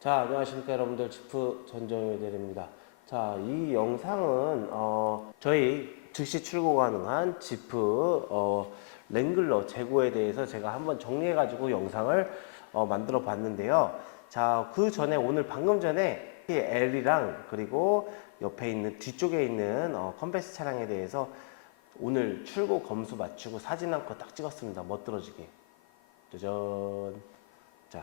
자, 안녕하십니까 여러분들 지프 전정효대입니다. 자, 이 영상은 어, 저희 즉시 출고 가능한 지프 어, 랭글러 재고에 대해서 제가 한번 정리해 가지고 영상을 어, 만들어 봤는데요. 자, 그 전에 오늘 방금 전에 이 L이랑 그리고 옆에 있는 뒤쪽에 있는 어, 컨베스 차량에 대해서 오늘 출고 검수 맞추고 사진 한 컷 딱 찍었습니다. 멋들어지게. 짜잔. 자,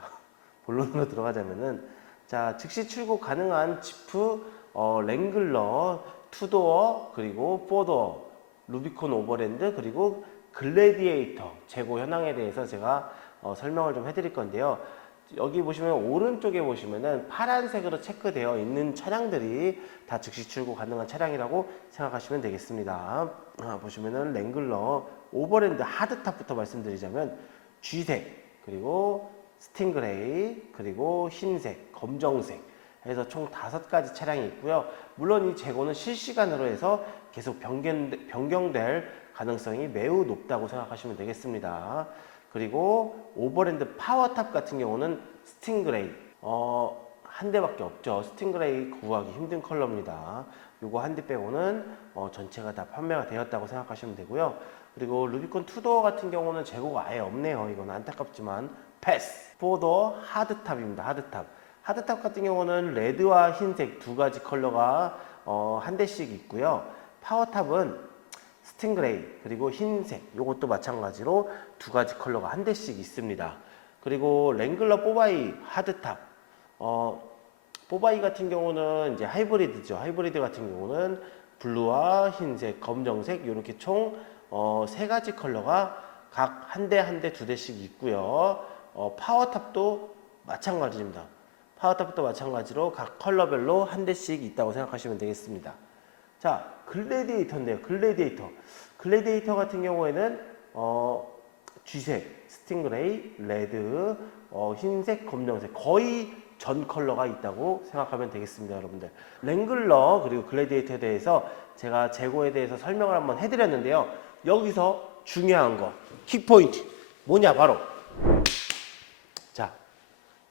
본론으로 들어가자면은 자 즉시 출고 가능한 지프 어, 랭글러 투도어 그리고 포도어 루비콘 오버랜드 그리고 글래디에이터 재고 현황에 대해서 제가 어, 설명을 좀 해드릴 건데요. 여기 보시면 오른쪽에 보시면은 파란색으로 체크되어 있는 차량들이 다 즉시 출고 가능한 차량이라고 생각하시면 되겠습니다. 아, 보시면은 랭글러 오버랜드 하드탑부터 말씀드리자면 G색 그리고 스팅그레이 그리고 흰색 검정색 해서 총 다섯 가지 차량이 있고요. 물론 이 재고는 실시간으로 해서 계속 변경, 변경될 가능성이 매우 높다고 생각하시면 되겠습니다. 그리고 오버랜드 파워탑 같은 경우는 스팅그레이 어, 한 대밖에 없죠. 스팅그레이 구하기 힘든 컬러입니다. 요거 한 대 빼고는 어, 전체가 다 판매가 되었다고 생각하시면 되고요. 그리고 루비콘 투도어 같은 경우는 재고가 아예 없네요. 이건 안타깝지만 패스. 포도어 하드탑입니다. 하드탑. 하드탑 같은 경우는 레드와 흰색 두 가지 컬러가 어, 한 대씩 있고요. 파워탑은 스팅그레이 그리고 흰색 이것도 마찬가지로 두 가지 컬러가 한 대씩 있습니다. 그리고 랭글러 뽀바이 하드탑 어, 뽀바이 같은 경우는 이제 하이브리드죠. 하이브리드 같은 경우는 블루와 흰색, 검정색 이렇게 총 어, 세 가지 컬러가 각 한 대 한 대 두 대씩 있고요. 어, 파워탑도 마찬가지입니다. 파워탑도 마찬가지로 각 컬러별로 한 대씩 있다고 생각하시면 되겠습니다. 자, 글래디에이터인데요. 글래디에이터. 글래디에이터 같은 경우에는 어, 쥐색, 스팅그레이, 레드, 어, 흰색, 검정색 거의 전 컬러가 있다고 생각하면 되겠습니다, 여러분들. 랭글러 그리고 글래디에이터에 대해서 제가 재고에 대해서 설명을 한번 해드렸는데요. 여기서 중요한 거, 킥포인트 뭐냐 바로 자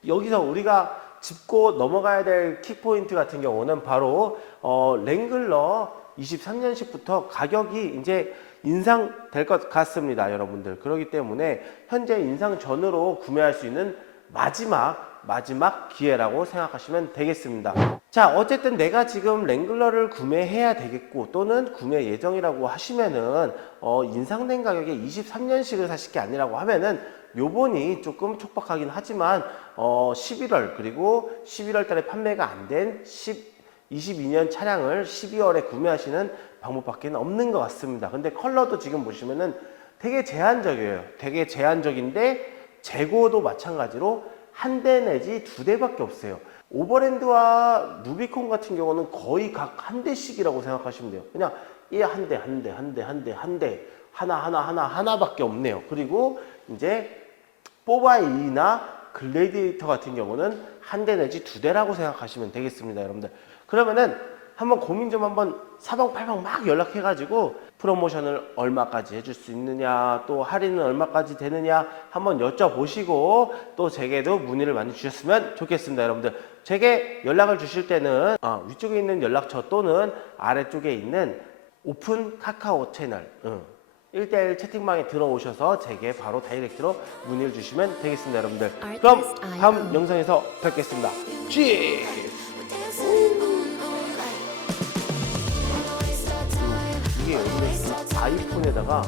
여기서 우리가 짚고 넘어가야 될 킥포인트 같은 경우는 바로 어, 랭글러 23년식부터 가격이 이제 인상될 것 같습니다, 여러분들. 그렇기 때문에 현재 인상 전으로 구매할 수 있는 마지막 마지막 기회라고 생각하시면 되겠습니다. 자, 어쨌든 내가 지금 랭글러를 구매해야 되겠고 또는 구매 예정이라고 하시면은 어, 인상된 가격에 23년식을 사실 게 아니라고 하면은 요번이 조금 촉박하긴 하지만 어 11월 그리고 11월 달에 판매가 안된 10, 22년 차량을 12월에 구매하시는 방법밖에 없는 것 같습니다. 근데 컬러도 지금 보시면은 되게 제한적이에요. 되게 제한적인데 재고도 마찬가지로 한 대 내지 두 대밖에 없어요. 오버랜드와 루비콘 같은 경우는 거의 각 한 대씩이라고 생각하시면 돼요. 그냥 이한 대, 한 대, 한 대, 한 대, 한 대, 하나, 하나, 하나, 하나밖에 없네요. 그리고 이제 뽀바이나 글래디에이터 같은 경우는 한 대 내지 두 대라고 생각하시면 되겠습니다, 여러분들. 그러면은 한번 고민 좀 한번 사방팔방 막 연락해가지고 프로모션을 얼마까지 해줄 수 있느냐, 또 할인은 얼마까지 되느냐 한번 여쭤보시고 또 제게도 문의를 많이 주셨으면 좋겠습니다, 여러분들. 제게 연락을 주실 때는 아, 위쪽에 있는 연락처 또는 아래쪽에 있는 오픈 카카오 채널, 응. 1대1 채팅방에 들어오셔서 제게 바로 다이렉트로 문의를 주시면 되겠습니다, 여러분들. 그럼 다음 영상에서 뵙겠습니다. 쥐! 이게 여기는 아이폰에다가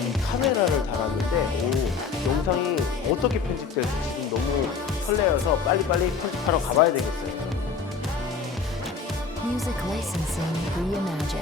이 카메라를 달았는데 오, 영상이 어떻게 편집될지 지금 너무 설레어서 빨리빨리 편집하러 가봐야 되겠어요. Music licensing reimagined.